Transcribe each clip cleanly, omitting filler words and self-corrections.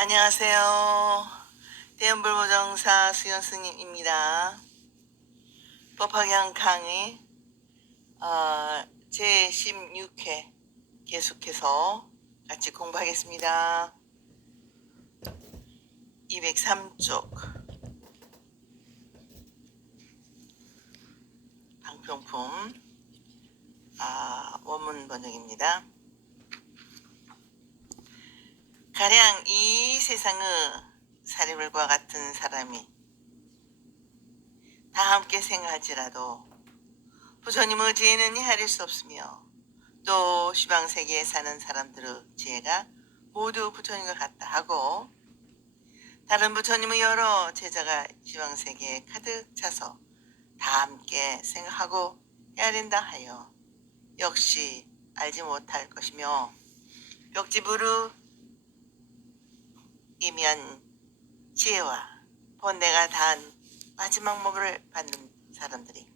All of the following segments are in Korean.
안녕하세요. 대연불보정사 수연스님입니다. 법화경 강의 제16회 계속해서 같이 공부하겠습니다. 203쪽 방평품 원문 번역입니다. 가령 이 세상의 사리불과 같은 사람이 다 함께 생각할지라도 부처님의 지혜는 헤아릴 수 없으며 또 시방세계에 사는 사람들의 지혜가 모두 부처님과 같다 하고 다른 부처님의 여러 제자가 시방세계에 가득 차서 다 함께 생각하고 헤아린다 하여 역시 알지 못할 것이며 벽지부르 이면 지혜와 본내가 다한 마지막 법을 받는 사람들이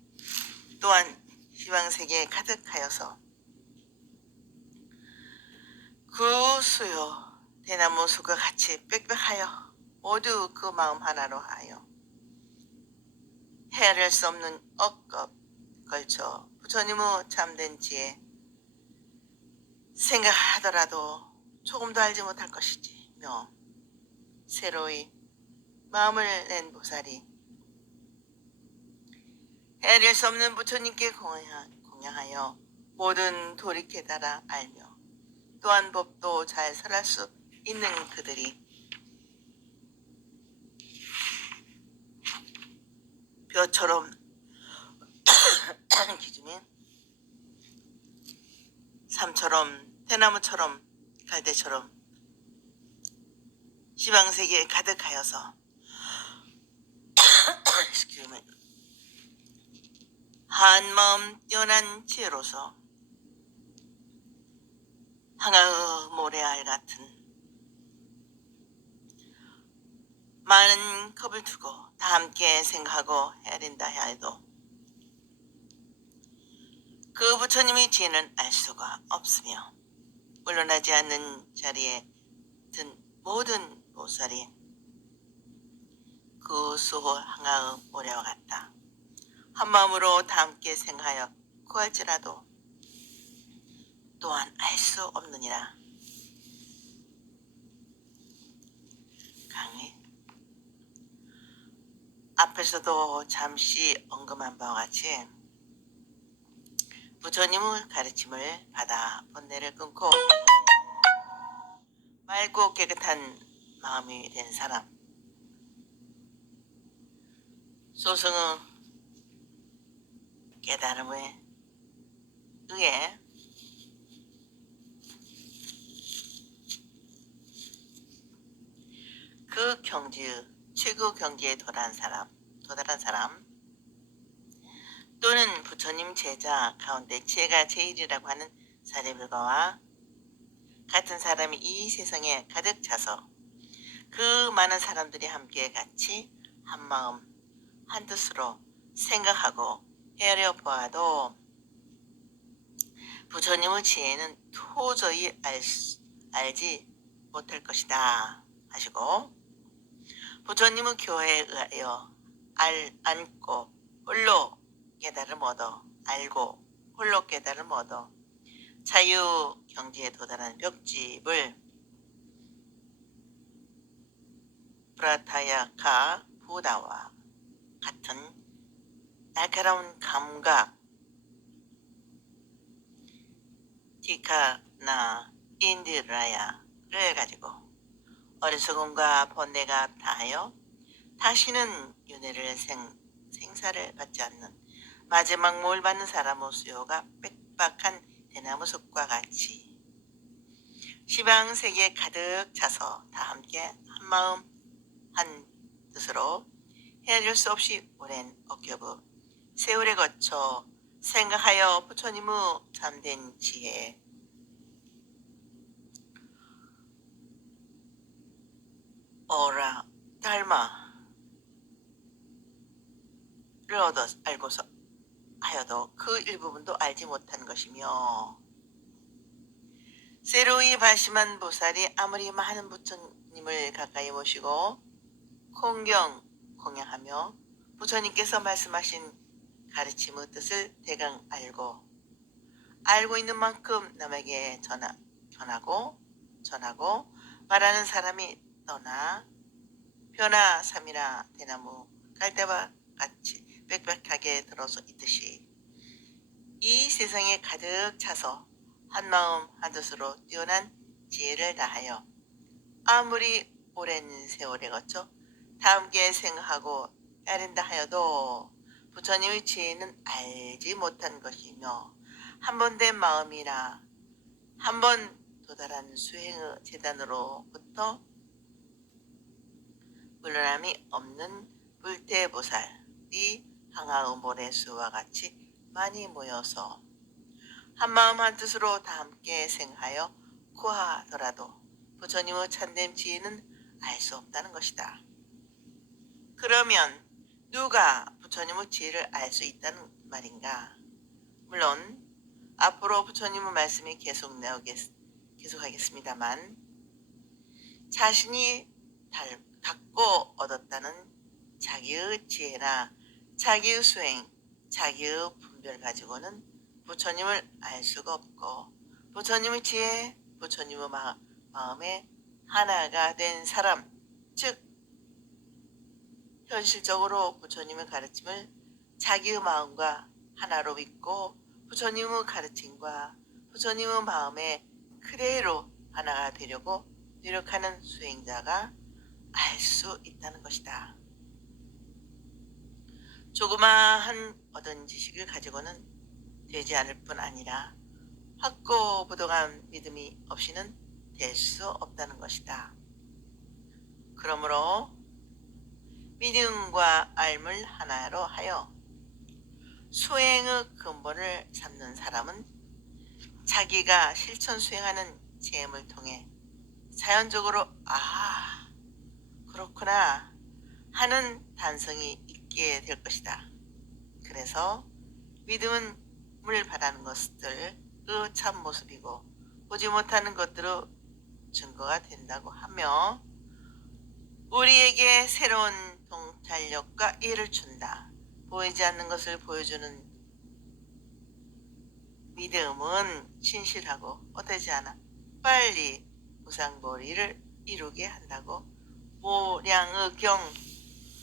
또한 시방세계에 가득하여서 그 수요 대나무 숲과 같이 빽빽하여 모두 그 마음 하나로 하여 헤아릴 수 없는 억겁 걸쳐 부처님의 참된 지혜 생각하더라도 조금도 알지 못할 것이지며 새로이 마음을 낸 보살이 헤아릴 수 없는 부처님께 공양하여 모든 도리 깨달아 알며 또한 법도 잘 설할 수 있는 그들이 벼처럼 기준인 삶처럼 대나무처럼 갈대처럼 시방세계에 가득하여서 한마음 뛰어난 지혜로서 항아의 모래알 같은 많은 겁을 두고 다 함께 생각하고 헤아린다 해도 그 부처님의 지혜는 알 수가 없으며 물러나지 않는 자리에 든 모든 보살이 그 수호 항아의 모래와 같다. 한마음으로 다 함께 생각하여 구할지라도 또한 알 수 없느니라. 강의 앞에서도 잠시 언급한 바와 같이 부처님의 가르침을 받아 본내를 끊고 맑고 깨끗한 마음이 된 사람 소승의 깨달음에 의해 그 경지의 최고 경지에 도달한 사람 또는 부처님 제자 가운데 지혜가 제일이라고 하는 사리불가와 같은 사람이 이 세상에 가득 차서 그 많은 사람들이 함께 같이 한마음 한뜻으로 생각하고 헤아려 보아도 부처님의 지혜는 도저히 알지 못할 것이다 하시고 부처님의 교회에 의하여 안고 홀로 깨달음 얻어 알고 홀로 깨달음 얻어 자유 경지에 도달한 벽집을 브라타야카 부다와 같은 날카로운 감각 티카나 인디라야를 가지고 어리석음과 번뇌가 다하여 다시는 윤회를 생사를 받지 않는 마지막 뭘 받는 사람의 수요가 빽빽한 대나무 숲과 같이 시방세계에 가득 차서 다 함께 한마음 한 뜻으로 헤아릴 수 없이 오랜 억겹의 세월에 거쳐 생각하여 부처님의 참된 지혜 어라 달마를 얻어 알고서 하여도 그 일부분도 알지 못한 것이며 새로이 발심한 보살이 아무리 많은 부처님을 가까이 모시고 공경 공양하며 부처님께서 말씀하신 가르침의 뜻을 대강 알고 있는 만큼 남에게 전하고 말하는 사람이 떠나 벼나 삼이나 대나무 갈대와 같이 빽빽하게 들어서 있듯이 이 세상에 가득 차서 한마음 한뜻으로 뛰어난 지혜를 다하여 아무리 오랜 세월에 거쳐 다 함께 생각하고 따른다 하여도 부처님의 지혜는 알지 못한 것이며 한 번 된 마음이나 한 번 도달한 수행의 재단으로부터 물러남이 없는 불태보살이 항아의 모래수와 같이 많이 모여서 한마음 한뜻으로 다 함께 생하여 구하더라도 부처님의 참된 지혜는 알 수 없다는 것이다. 그러면 누가 부처님의 지혜를 알 수 있다는 말인가? 물론 앞으로 부처님의 말씀이 계속하겠습니다만 자신이 닦고 얻었다는 자기의 지혜나 자기의 수행, 자기의 분별 가지고는 부처님을 알 수가 없고 부처님의 지혜, 부처님의 마음에 하나가 된 사람, 즉 현실적으로 부처님의 가르침을 자기의 마음과 하나로 믿고 부처님의 가르침과 부처님의 마음에 그대로 하나가 되려고 노력하는 수행자가 알 수 있다는 것이다. 조그마한 얻은 지식을 가지고는 되지 않을 뿐 아니라 확고부동한 믿음이 없이는 될 수 없다는 것이다. 그러므로 믿음과 알물 하나로 하여 수행의 근본을 삼는 사람은 자기가 실천 수행하는 체험을 통해 자연적으로 그렇구나 하는 단성이 있게 될 것이다. 그래서 믿음을 바라는 것들의 참 모습이고 보지 못하는 것들의 증거가 된다고 하며 우리에게 새로운 통찰력과 이해를 준다. 보이지 않는 것을 보여주는 믿음은 신실하고 헛되지 않아 빨리 무상보리를 이루게 한다고 모량의 경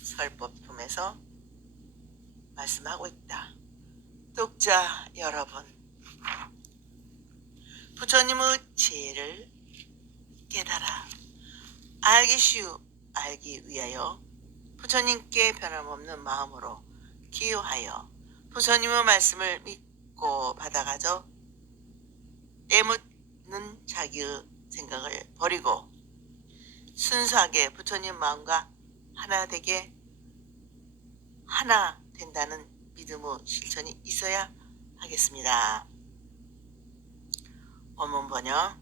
설법품에서 말씀하고 있다. 독자 여러분, 부처님의 지혜를 깨달아 알기 위하여 부처님께 변함없는 마음으로 기요하여 부처님의 말씀을 믿고 받아가져 때묻는 자기의 생각을 버리고 순수하게 부처님 마음과 하나 된다는 믿음의 실천이 있어야 하겠습니다. 원문 번역.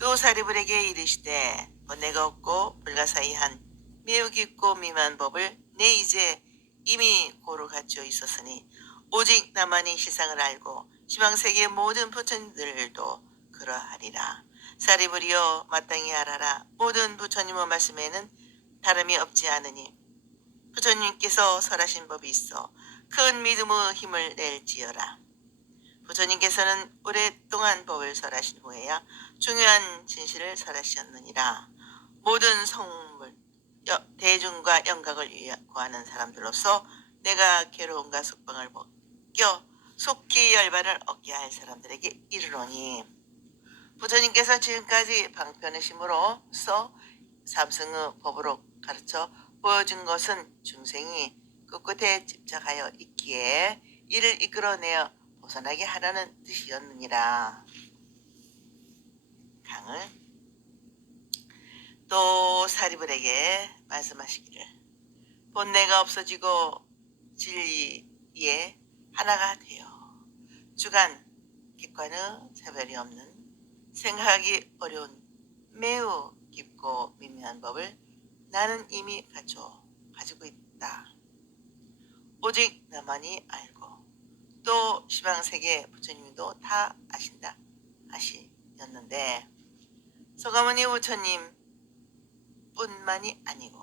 또 사리불에게 이르시되 번뇌가 없고 불가사의한 매우 깊고 미묘한 법을 내 이제 이미 고루 갖추어 있었으니 오직 나만이 실상을 알고 시방세계의 모든 부처님들도 그러하리라. 사리불이여 마땅히 알아라. 모든 부처님의 말씀에는 다름이 없지 않으니 부처님께서 설하신 법이 있어 큰 믿음의 힘을 낼지어라. 부처님께서는 오랫동안 법을 설하신 후에야 중요한 진실을 설하셨느니라. 모든 성물, 대중과 영각을 구하는 사람들로서 내가 괴로움과 속방을 벗겨 속히 열반을 얻게 할 사람들에게 이르노니 부처님께서 지금까지 방편의심으로써 삼승의 법으로 가르쳐 보여준 것은 중생이 꿋꿋해 집착하여 있기에 이를 이끌어내어 벗어나게 하라는 뜻이었느니라. 강을 또 사리불에게 말씀하시기를 본내가 없어지고 진리에 하나가 되어 주관, 객관의 차별이 없는 생각하기 어려운 매우 깊고 미묘한 법을 나는 이미 가지고 있다. 오직 나만이 알고 또 시방세계 부처님도 다 아신다 하시였는데 서가모니 부처님 뿐만이 아니고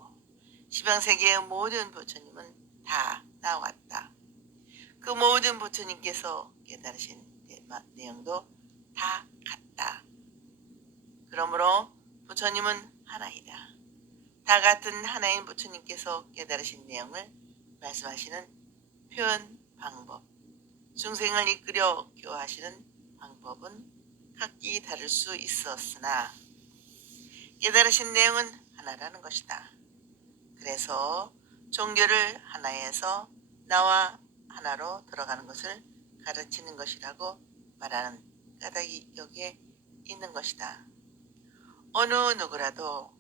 시방세계의 모든 부처님은 다 나왔다. 그 모든 부처님께서 깨달으신 내용도 다 같다. 그러므로 부처님은 하나이다. 다 같은 하나인 부처님께서 깨달으신 내용을 말씀하시는 표현 방법, 중생을 이끌어 교화하시는 방법은 각기 다를 수 있었으나 깨달으신 내용은 하나라는 것이다. 그래서 종교를 하나에서 나와 하나로 들어가는 것을 가르치는 것이라고 말하는 까닭이 여기에 있는 것이다. 어느 누구라도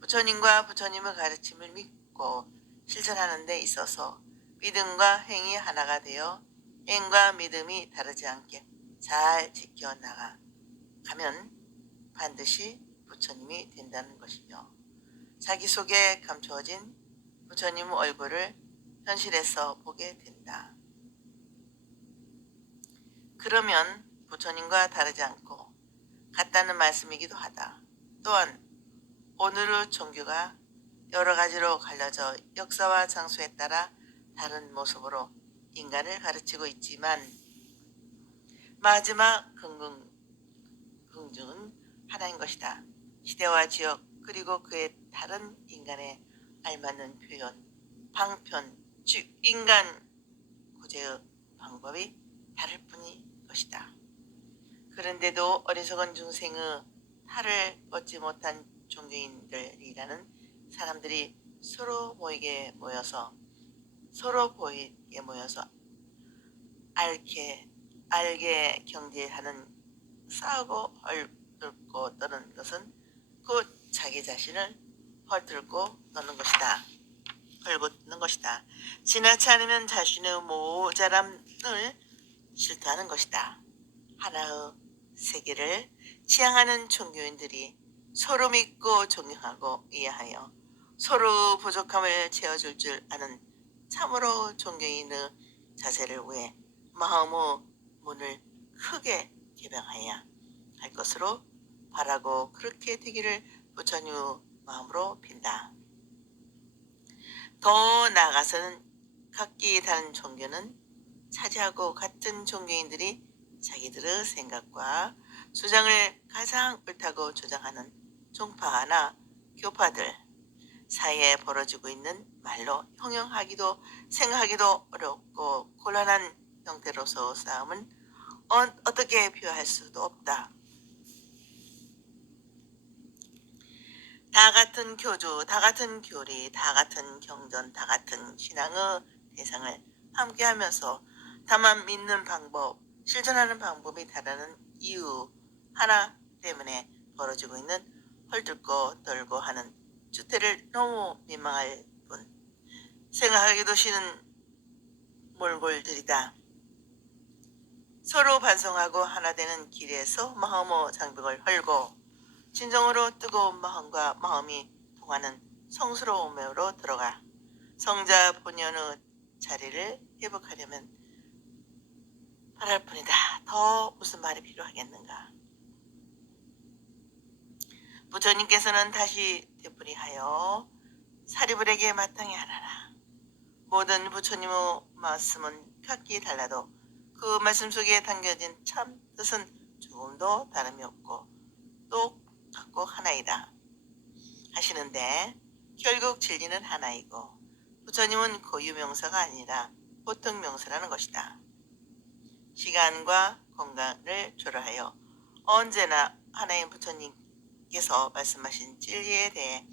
부처님과 부처님의 가르침을 믿고 실천하는 데 있어서 믿음과 행이 하나가 되어 행과 믿음이 다르지 않게 잘 지켜나가면 반드시 부처님이 된다는 것이며 자기 속에 감추어진 부처님 얼굴을 현실에서 보게 된다. 그러면 부처님과 다르지 않고 같다는 말씀이기도 하다. 또한 오늘의 종교가 여러 가지로 갈려져 역사와 장소에 따라 다른 모습으로 인간을 가르치고 있지만 마지막 긍중은 하나인 것이다. 시대와 지역 그리고 그에 다른 인간에 알맞는 표현, 방편, 즉 인간 구제의 방법이 다를 뿐인 것이다. 그런데도 어리석은 중생의 탈을 걷지 못한 종교인들이라는 사람들이 서로 보이게 모여서 알게 경계하는 싸우고 헐뜯고 떠는 것은 곧 자기 자신을 헐뜯고 떠는 것이다. 헐고 떠는 것이다. 지나치 않으면 자신의 모자람을 실토하는 것이다. 하나의 세계를 지향하는 종교인들이 서로 믿고 존경하고 이해하여 서로 부족함을 채워줄 줄 아는 참으로 종교인의 자세를 위해 마음의 문을 크게 개방해야 할 것으로 바라고 그렇게 되기를 부처님의 마음으로 빈다. 더 나아가서는 각기 다른 종교는 차지하고 같은 종교인들이 자기들의 생각과 주장을 가장 옳다고 주장하는 종파나 교파들 사이에 벌어지고 있는 말로 형용하기도 생각하기도 어렵고 곤란한 형태로서 싸움은 어떻게 표현할 수도 없다. 다 같은 교주, 다 같은 교리, 다 같은 경전, 다 같은 신앙의 대상을 함께하면서 다만 믿는 방법, 실천하는 방법이 다르는 이유 하나 때문에 벌어지고 있는 헐뜯고 떨고 하는 주태를 너무 민망할 뿐 생각하기도 싫은 몰골들이다. 서로 반성하고 하나 되는 길에서 마음의 장벽을 헐고 진정으로 뜨거운 마음과 마음이 통하는 성스러움으로 들어가 성자 본연의 자리를 회복하려면 바랄 뿐이다. 더 무슨 말이 필요하겠는가. 부처님께서는 다시 되풀이하여 사리불에게 마땅히 하라라. 모든 부처님의 말씀은 각기 달라도 그 말씀 속에 담겨진 참 뜻은 조금도 다름이 없고 똑같고 하나이다 하시는데 결국 진리는 하나이고 부처님은 고유명사가 아니라 보통명사라는 것이다. 시간과 공간을 초월하여 언제나 하나인 부처님께서 말씀하신 진리에 대해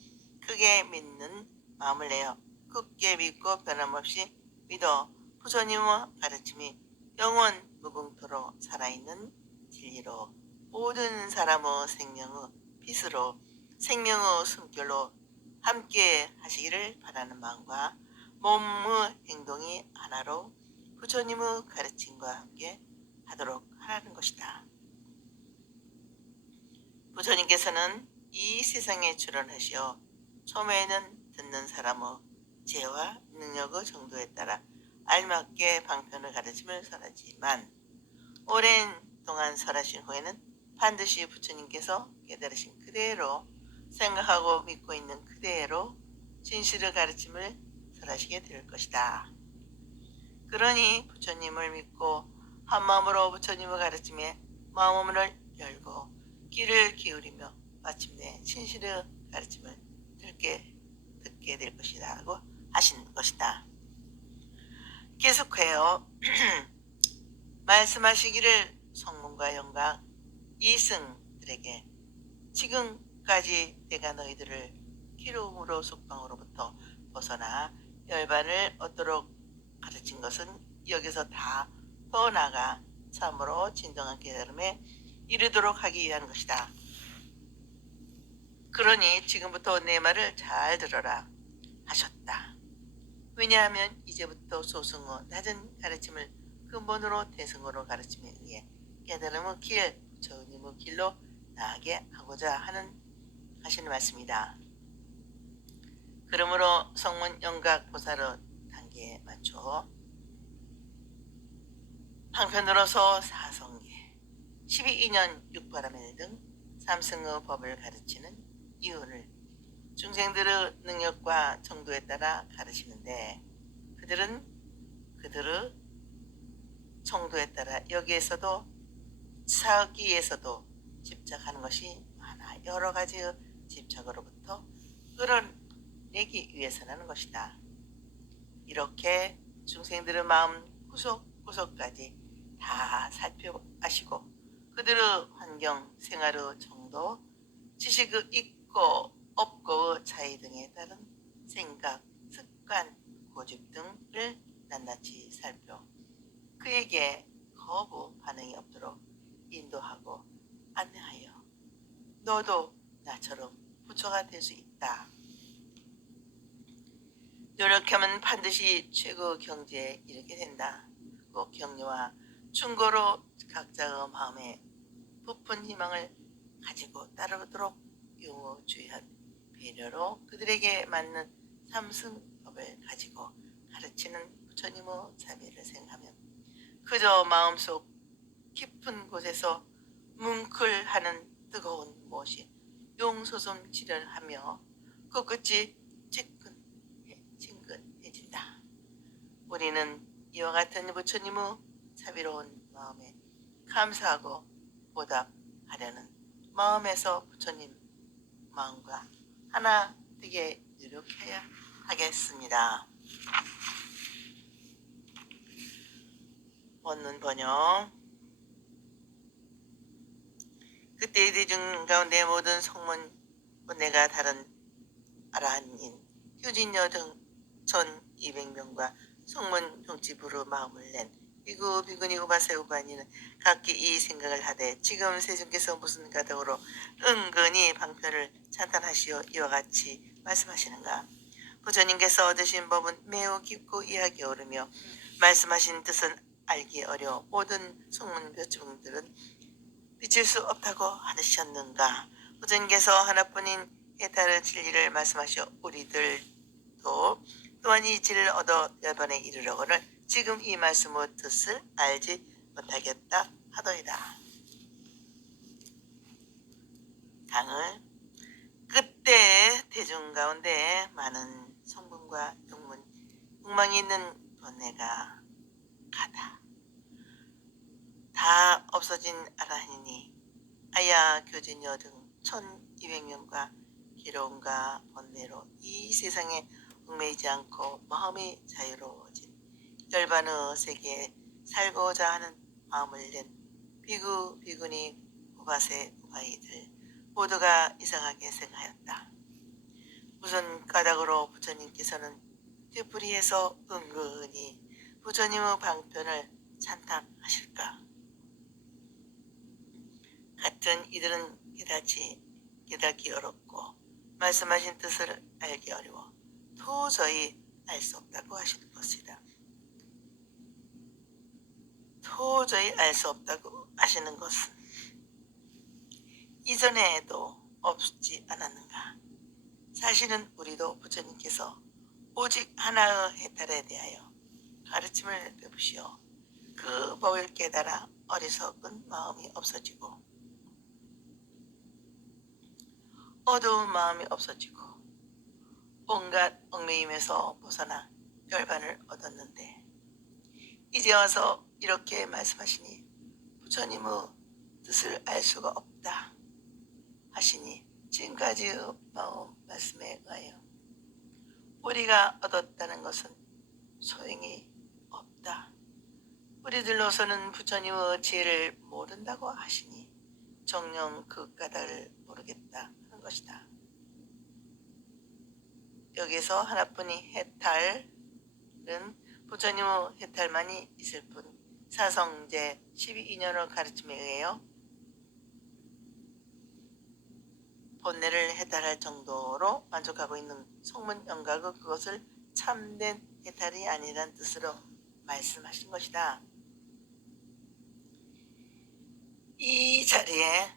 크게 믿는 마음을 내어 굳게 믿고 변함없이 믿어 부처님의 가르침이 영원 무궁토록 살아있는 진리로 모든 사람의 생명의 빛으로 생명의 숨결로 함께 하시기를 바라는 마음과 몸의 행동이 하나로 부처님의 가르침과 함께 하도록 하라는 것이다. 부처님께서는 이 세상에 출현하시어 처음에는 듣는 사람의 지혜와 능력의 정도에 따라 알맞게 방편의 가르침을 설하지만 오랜 동안 설하신 후에는 반드시 부처님께서 깨달으신 그대로 생각하고 믿고 있는 그대로 진실의 가르침을 설하시게 될 것이다. 그러니 부처님을 믿고 한마음으로 부처님의 가르침에 마음문을 열고 귀를 기울이며 마침내 진실의 가르침을 듣게 될 것이다 하고 하신 것이다. 계속해요. 말씀하시기를 성문과 영각 이승들에게 지금까지 내가 너희들을 기름으로 숙방으로부터 벗어나 열반을 얻도록 가르친 것은 여기서 다 더 나아가 참으로 진정한 깨달음에 이르도록 하기 위한 것이다. 그러니 지금부터 내 말을 잘 들어라 하셨다. 왜냐하면 이제부터 소승의 낮은 가르침을 근본으로 대승으로 가르침에 의해 깨달음의 길, 부처님의 길로 나아가게 하고자 하시는 말씀이다. 그러므로 성문 영각 보살의 단계에 맞춰 한편으로서 사성계, 12인연 6바라밀 등 삼승의 법을 가르치는 이유를 중생들의 능력과 정도에 따라 가르치는데 그들은 그들의 정도에 따라 여기에서도 사기에서도 집착하는 것이 많아 여러 가지의 집착으로부터 끌어내기 위해서라는 것이다. 이렇게 중생들의 마음 구석구석까지 다 살펴보시고 그들의 환경, 생활의 정도, 지식의 있고 없고의 차이 등에 따른 생각, 습관, 고집 등을 낱낱이 살펴 그에게 거부 반응이 없도록 인도하고 안내하여 너도 나처럼 부처가 될 수 있다. 노력하면 반드시 최고 경지에 이르게 된다. 꼭 격려와 충고로 각자의 마음에 부푼 희망을 가지고 따르도록 용어주의한 배려로 그들에게 맞는 삼승법을 가지고 가르치는 부처님의 자비를 생각하면 그저 마음속 깊은 곳에서 뭉클하는 뜨거운 무엇이 용소som 지련하며 그 끝이 친근해진다. 우리는 이와 같은 부처님의 자비로운 마음에 감사하고 보답하려는 마음에서 부처님 마음과 하나 되게 노력해야 하겠습니다. 원문 번역. 그때의 대중 가운데 모든 성문 내가 다른 아라한인 효진여 등 1200명과 성문 종치부로 마음을 낸 비구 비구니 우바세 우바니는 각기 이 생각을 하되 지금 세존께서 무슨 가닥으로 은근히 방편을 찬탄하시어 이와 같이 말씀하시는가. 부처님께서 얻으신 법은 매우 깊고 이해하기 어려며 말씀하신 뜻은 알기 어려워 모든 성문 벼추분들은 미칠 수 없다고 하셨는가. 부처님께서 하나뿐인 해탈의 진리를 말씀하시어 우리들도 또한 이 진리를 얻어 열반에 이르려거늘 지금 이 말씀의 뜻을 알지 못하겠다 하더이다. 강을 그때 대중 가운데 많은 성문과 용문 욕망이 있는 번뇌가 가다. 다 없어진 아라한이니 아야 교진여 등 1200명과 기로움과 번뇌로 이 세상에 얽매이지 않고 마음이 자유로워진 열반의 세계에 살고자 하는 마음을 낸 비구 비구니 우바세 우바이들 모두가 이상하게 생각하였다. 무슨 까닭으로 부처님께서는 되풀이해서 은근히 부처님의 방편을 찬탄하실까. 같은 이들은 깨닫기 어렵고 말씀하신 뜻을 알기 어려워 도저히 알 수 없다고 하시는 것이다. 도저히 알 수 없다고 하시는 것은 이전에도 없지 않았는가. 사실은 우리도 부처님께서 오직 하나의 해탈에 대하여 가르침을 베푸시어 그 법을 깨달아 어리석은 마음이 없어지고 어두운 마음이 없어지고 온갖 얽매임에서 벗어나 열반을 얻었는데 이제 와서 이렇게 말씀하시니 부처님의 뜻을 알 수가 없다 하시니 지금까지의 마음 말씀에 의하여 우리가 얻었다는 것은 소용이 없다. 우리들로서는 부처님의 지혜를 모른다고 하시니 정녕 그 까닭을 모르겠다 하는 것이다. 여기서 하나뿐이 해탈은 부처님의 해탈만이 있을 뿐 사성제 12인연의 가르침에 의하여 본래를 해탈할 정도로 만족하고 있는 성문영각의 그것을 참된 해탈이 아니란 뜻으로 말씀하신 것이다. 이 자리에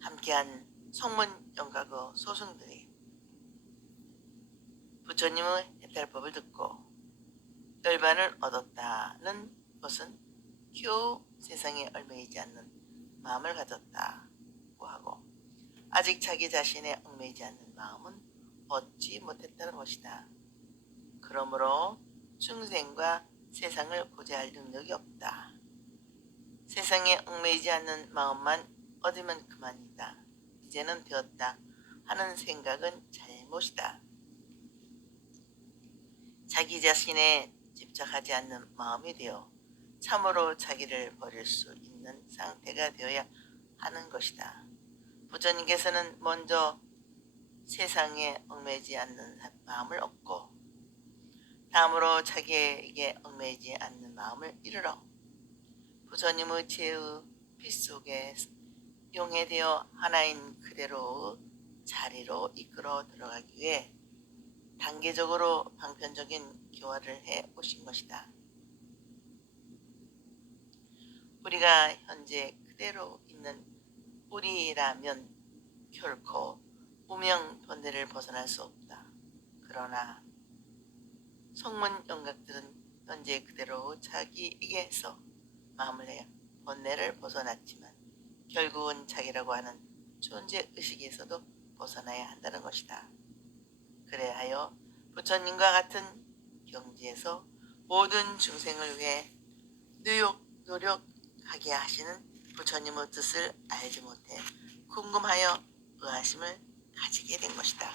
함께한 성문영각의 소승들이 부처님의 해탈법을 듣고 열반을 얻었다는 것은 겨우 세상에 얽매이지 않는 마음을 가졌다고 하고 아직 자기 자신에 얽매이지 않는 마음은 얻지 못했다는 것이다. 그러므로 중생과 세상을 고대할 능력이 없다. 세상에 얽매이지 않는 마음만 얻으면 그만이다. 이제는 되었다 하는 생각은 잘못이다. 자기 자신에 집착하지 않는 마음이 되어 참으로 자기를 버릴 수 있는 상태가 되어야 하는 것이다. 부처님께서는 먼저 세상에 얽매이지 않는 마음을 얻고 다음으로 자기에게 얽매이지 않는 마음을 이르러 부처님의 지혜의 빛 속에 용해되어 하나인 그대로의 자리로 이끌어 들어가기 위해 단계적으로 방편적인 교화를 해 오신 것이다. 우리가 현재 그대로 있는 우리라면 결코 무명 번뇌를 벗어날 수 없다. 그러나 성문영각들은 현재 그대로 자기에게서 마음을 내 번뇌를 벗어났지만 결국은 자기라고 하는 존재의식에서도 벗어나야 한다는 것이다. 그래하여 부처님과 같은 경지에서 모든 중생을 위해 노력하게 하시는 부처님의 뜻을 알지 못해 궁금하여 의아심을 가지게 된 것이다.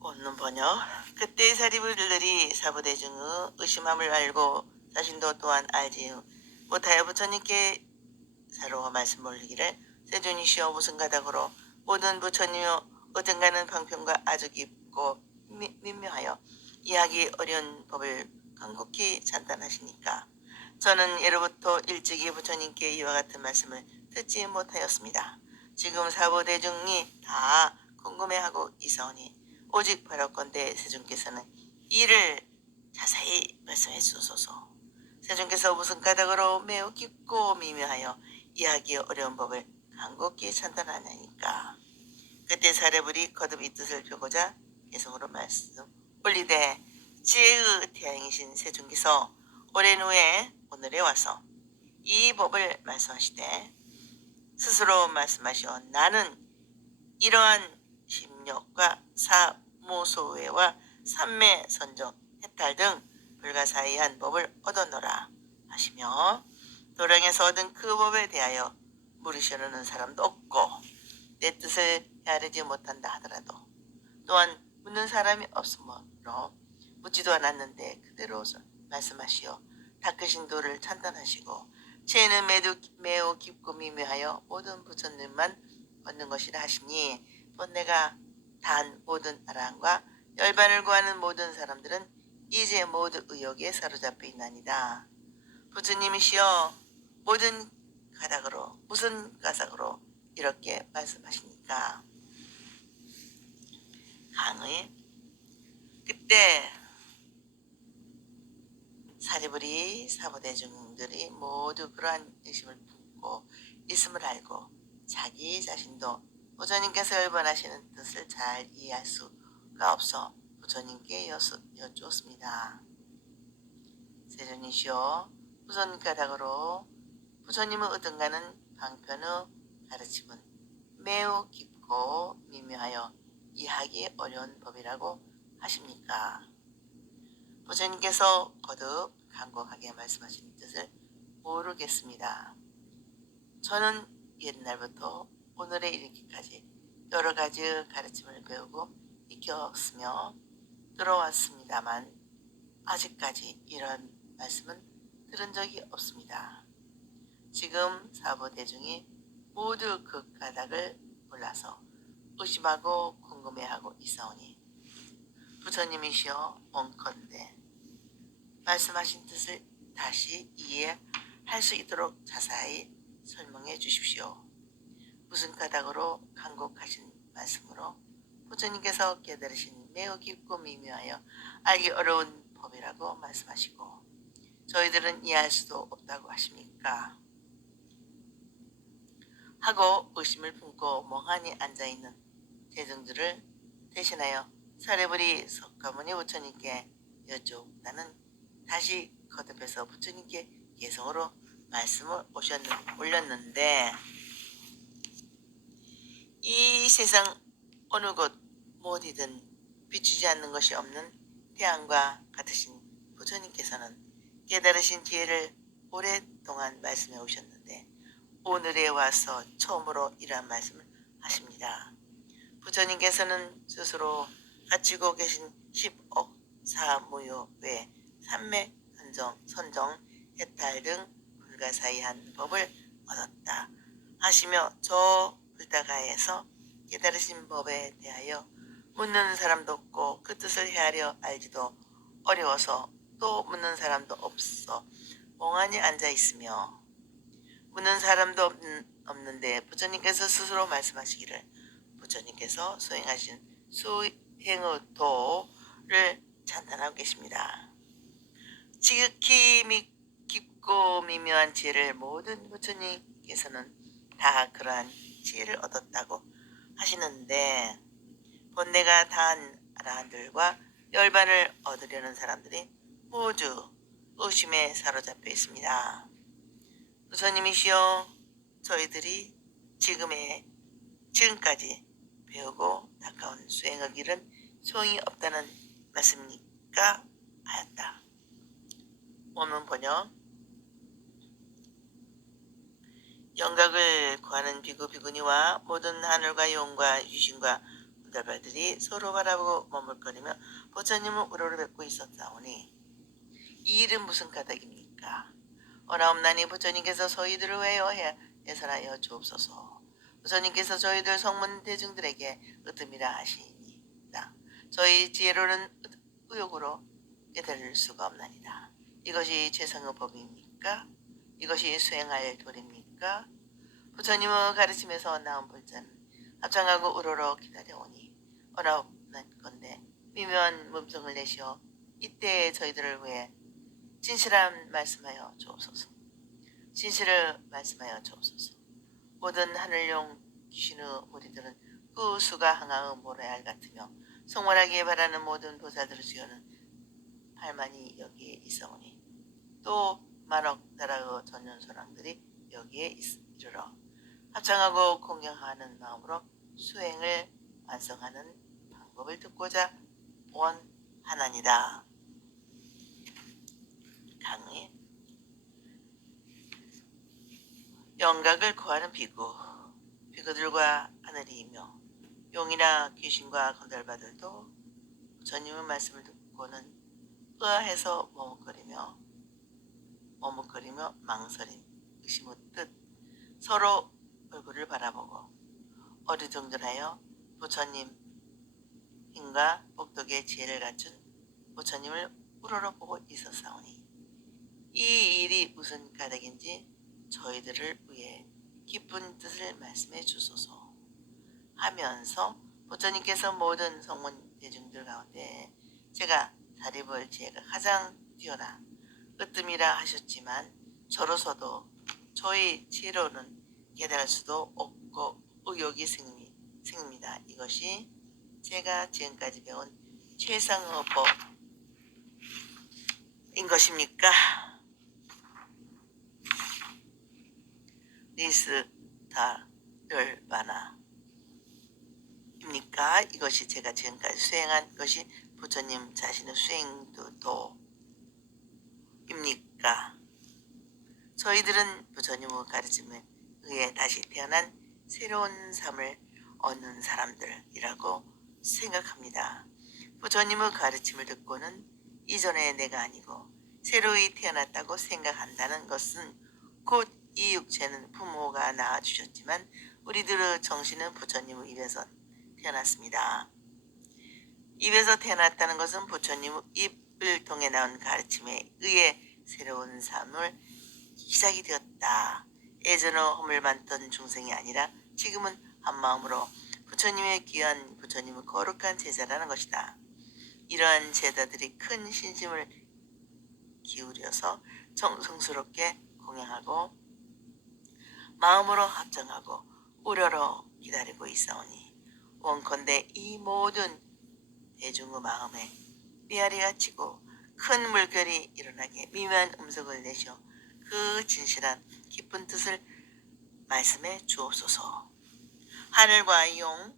원문 번역. 그때 사리불들이 사부대중의 의심함을 알고 자신도 또한 알지 못하여 부처님께 사로 말씀 올리기를 세존이시여 무슨 가닥으로 모든 부처님의 어딘가는 방편과 아주 깊고 민묘하여 이해하기 어려운 법을 간곡히 찬탄하시니까 저는 예로부터 일찍이 부처님께 이와 같은 말씀을 듣지 못하였습니다. 지금 사부대중이 다 궁금해하고 있사오니 오직 바랄건대 세존께서는 이를 자세히 말씀해 주소서. 세존께서 무슨 가닥으로 매우 깊고 미묘하여 이해하기 어려운 법을 간곡히 찬탄하냐니까. 그때 사례불이 거듭 이 뜻을 펴고자 계속으로 말씀 올리되 지혜의 태양이신 세존께서 오랜 후에 오늘에 와서 이 법을 말씀하시되 스스로 말씀하시어 나는 이러한 심력과 사무소외와 삼매선정, 해탈 등 불가사의한 법을 얻어노라 하시며 도량에서 얻은 그 법에 대하여 물으시려는 사람도 없고 내 뜻을 헤아리지 못한다 하더라도 또한 묻는 사람이 없으므로 묻지도 않았는데 그대로 말씀하시어 닦으신 도를 찬탄하시고 죄는 매우 깊고 미묘하여 모든 부처님만 얻는 것이라 하시니 번뇌가 단 모든 아랑과 열반을 구하는 모든 사람들은 이제 모두 의욕에 사로잡혀 있나니다. 부처님이시여 모든 가닥으로 무슨 가닥으로 이렇게 말씀하시니까. 강의. 그때 사리불이 사부대중들이 모두 그러한 의심을 품고 있음을 알고 자기 자신도 부처님께서 열반하시는 뜻을 잘 이해할 수가 없어 부처님께 여쭈었습니다. 세존이시여 우선 가닥으로 부처님의 어떤가는 방편의 가르침은 매우 깊고 미묘하여 이해하기 어려운 법이라고 하십니까? 부처님께서 거듭 간곡하게 말씀하신 뜻을 모르겠습니다. 저는 옛날부터 오늘에 이르기까지 여러 가지 가르침을 배우고 익혔으며 들어왔습니다만 아직까지 이런 말씀은 들은 적이 없습니다. 지금 사부대중이 모두 그 까닭을 몰라서 의심하고 궁금해하고 있사오니 부처님이시여 원컨대 말씀하신 뜻을 다시 이해할 수 있도록 자세히 설명해 주십시오. 무슨 까닭으로 간곡하신 말씀으로 부처님께서 깨달으신 매우 깊고 미묘하여 알기 어려운 법이라고 말씀하시고 저희들은 이해할 수도 없다고 하십니까? 하고 의심을 품고 멍하니 앉아있는 대중들을 대신하여 사례부리 석가모니 부처님께 여쭙다는 다시 거듭해서 부처님께 예성으로 말씀을 올렸는데 이 세상 어느 곳 어디든 비추지 않는 것이 없는 태양과 같으신 부처님께서는 깨달으신 지혜를 오랫동안 말씀해 오셨는데 오늘에 와서 처음으로 이러한 말씀을 하십니다. 부처님께서는 스스로 갖추고 계신 10억 사무효 외 삼매 선정 해탈 등 불가사의한 법을 얻었다 하시며 저 불다가에서 깨달으신 법에 대하여 묻는 사람도 없고 그 뜻을 헤아려 알지도 어려워서 또 묻는 사람도 없어 멍하니 앉아 있으며 묻는 사람도 없는데 부처님께서 스스로 말씀하시기를 부처님께서 수행하신 수행의 도를 찬탄하고 계십니다. 지극히 깊고 미묘한 지혜를 모든 부처님께서는 다 그러한 지혜를 얻었다고 하시는데 본내가 다한 아라한들과 열반을 얻으려는 사람들이 모두 의심에 사로잡혀 있습니다. 부처님이시여 저희들이 지금까지 배우고 닦아온 수행의 길은 소용이 없다는 말씀입니까? 하였다. 원문 번역 영각을 구하는 비구 비구니와 모든 하늘과 용과 유신과 군달발들이 서로 바라보고 머물거리며 부처님을 우러러 뵙고 있었사오니 이 일은 무슨 까닭입니까? 어라옵나니 부처님께서 저희들을 해설하여 주옵소서. 부처님께서 저희들 성문 대중들에게 으뜸이라 하시니라. 저희 지혜로는 의욕으로 깨달을 수가 없나니라. 이것이 최상의 법입니까? 이것이 수행할 도리입니까? 부처님의 가르침에서 나온 불자는 합창하고 우러러 기다려오니 어라옵나건대 미묘한 음성을 내시어 이때 저희들을 위해 진실한 말씀하여 주옵소서. 진실을 말씀하여 주옵소서. 모든 하늘용 귀신의 무리들은 그 수가 항아의 모래알 같으며 성원하기에 바라는 모든 보살들의 수요는 팔만이 여기에 있어오니 또 만억 나라의 전연소랑들이 여기에 이르러 합창하고 공경하는 마음으로 수행을 완성하는 방법을 듣고자 원하나니라. 강의 영각을 구하는 비구들과 하늘이며 용이나 귀신과 건달바들도 부처님의 말씀을 듣고는 의아해서 머뭇거리며 망설임, 의심의 뜻 서로 얼굴을 바라보고 어리둥절하여 부처님 힘과 복덕의 지혜를 갖춘 부처님을 우러러 보고 있었사오니 이 일이 무슨 까닭인지 저희들을 위해 깊은 뜻을 말씀해 주소서 하면서 부처님께서 모든 성문 대중들 가운데 제가 다리볼 지혜가 가장 뛰어나 으뜸이라 하셨지만 저로서도 저희 지혜로는 깨달을 수도 없고 의욕이 생깁니다. 이것이 제가 지금까지 배운 최상의 것입니까? 리스타를바나 입니까? 이것이 제가 지금까지 수행한 것이 부처님 자신의 수행도입니까? 저희들은 부처님의 가르침에 의해 다시 태어난 새로운 삶을 얻는 사람들이라고 생각합니다. 부처님의 가르침을 듣고는 이전의 내가 아니고 새로이 태어났다고 생각한다는 것은 곧 이 육체는 부모가 낳아주셨지만 우리들의 정신은 부처님의 입에서 태어났습니다. 입에서 태어났다는 것은 부처님의 입을 통해 나온 가르침에 의해 새로운 삶을 시작이 되었다. 예전의 허물 많던 중생이 아니라 지금은 한마음으로 부처님의 귀한 부처님의 거룩한 제자라는 것이다. 이러한 제자들이 큰 신심을 기울여서 정성스럽게 공양하고 마음으로 합정하고 우러러 기다리고 있사오니 원컨대 이 모든 대중의 마음에 메아리가 치고 큰 물결이 일어나게 미묘한 음성을 내셔 그 진실한 깊은 뜻을 말씀해 주옵소서. 하늘과 용,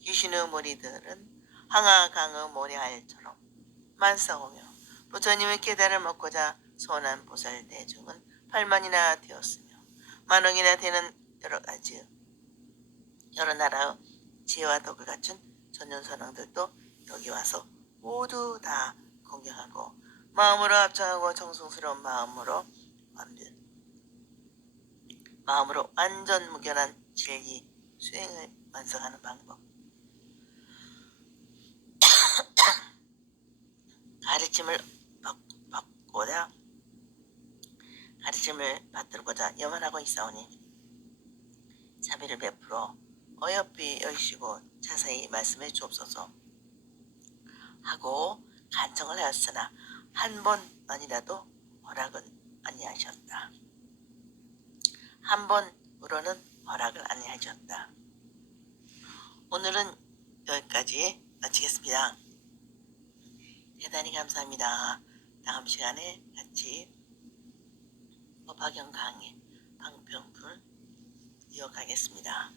귀신의 무리들은 항아 강의 모래알처럼 만싸우며 부처님의 계달을 먹고자 소원한 보살 대중은 8만이나 되었으며 만억이나 되는 여러 나라의 지혜와 덕을 갖춘 전연선왕들도 여기 와서 모두 다 공경하고 마음으로 합정하고 정성스러운 마음으로 완전 무견한 진리 수행을 완성하는 방법. 가르침을 받들고자 염원하고 있사오니 자비를 베풀어 어여삐 여시고 자세히 말씀해 주옵소서 하고 간청을 하였으나 한 번만이라도 허락은 아니하셨다. 한 번으로는 허락을 아니하셨다. 오늘은 여기까지 마치겠습니다. 대단히 감사합니다. 다음 시간에 같이 박영 강의 방평풀 이어가겠습니다.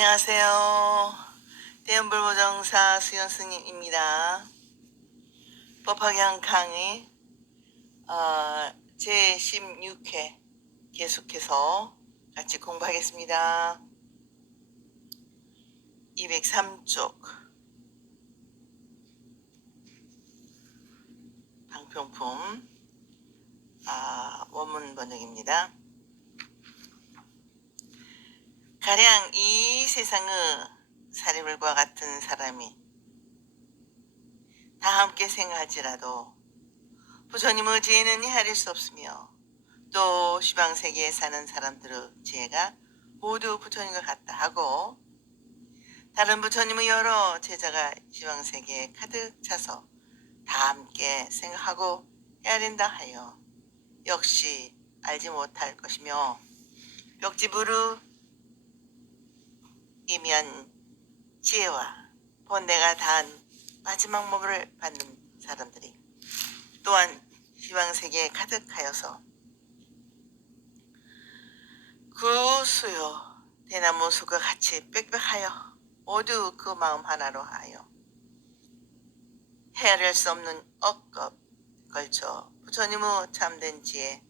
안녕하세요. 대연불보정사 수연스님입니다. 법화경 강의 제16회 계속해서 같이 공부하겠습니다. 203쪽 방평품 원문 번역입니다. 가령 이 세상의 사리불과 같은 사람이 다 함께 생각할지라도 부처님의 지혜는 헤아릴 수 없으며 또 시방세계에 사는 사람들의 지혜가 모두 부처님과 같다 하고 다른 부처님의 여러 제자가 시방세계에 가득 차서 다 함께 생각하고 헤아린다 하여 역시 알지 못할 것이며 벽지부르 이면 지혜와 본내가 다한 마지막 몸을 받는 사람들이 또한 시방세계에 가득하여서 그 수요 대나무 숲과 같이 빽빽하여 모두 그 마음 하나로 하여 헤아릴 수 없는 억겁 걸쳐 부처님의 참된 지혜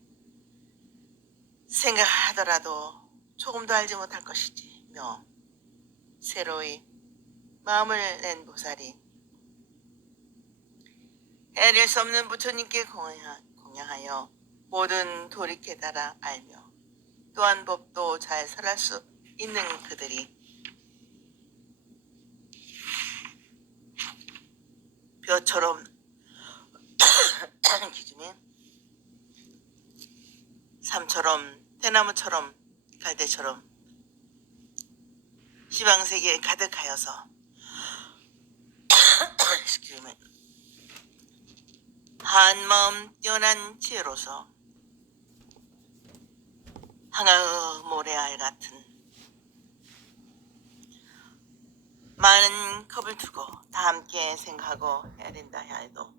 생각하더라도 조금도 알지 못할 것이지며 새로이 마음을 낸 보살이 헤아릴 수 없는 부처님께 공양하여 모든 도리 깨달아 알며 또한 법도 잘 설할 수 있는 그들이 벼처럼 기준이 삶처럼 대나무처럼 갈대처럼 시방세계에 가득하여서 한마음 뛰어난 지혜로서 항아의 모래알 같은 많은 겁을 두고 다 함께 생각하고 해야 된다 해도